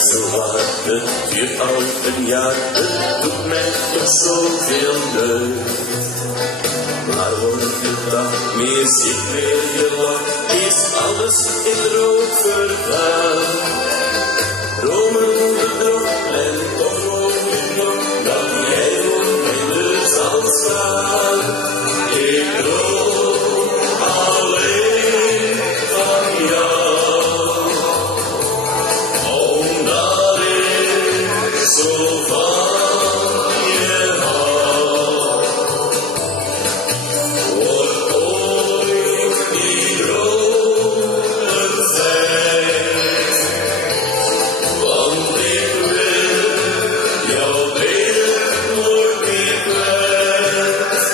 Zo wat het duurt al een jaar, het doet mij toch zoveel deugd. Maar wordt de dag meer ziek, meer gelacht, is alles in rood vergaan. Dromen bedrog en toch hoop ik nog dat jij voor mij er zal staan. Ik droom alleen van jou, omdat ik zo van je hou. Word ooit die droom een feit, want ik wil jouw beeld nooit meer kwijt.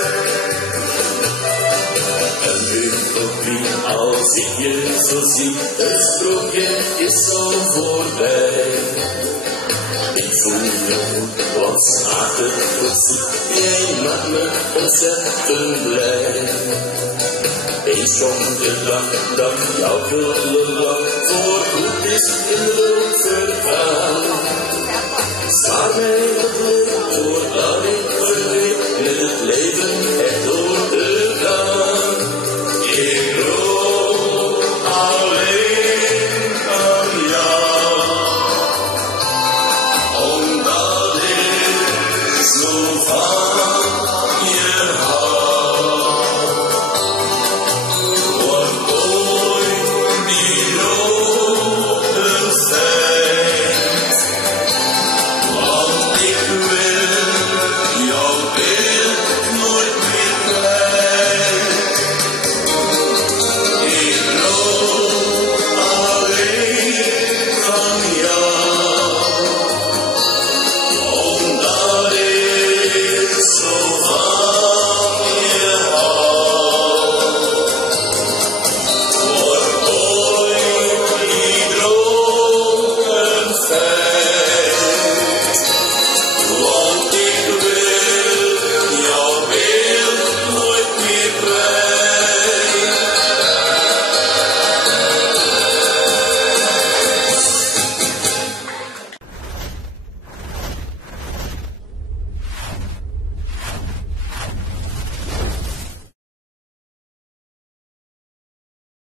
Een utopie als ik je zo zie, het sprookje is zo voorbij. Ik voel me goed, want smaakt het goed zoet, jij maakt me ontzettend blij. Eens komt de dag dat jouw gulle lach voorgoed is in rood vergaan. Spaar mij het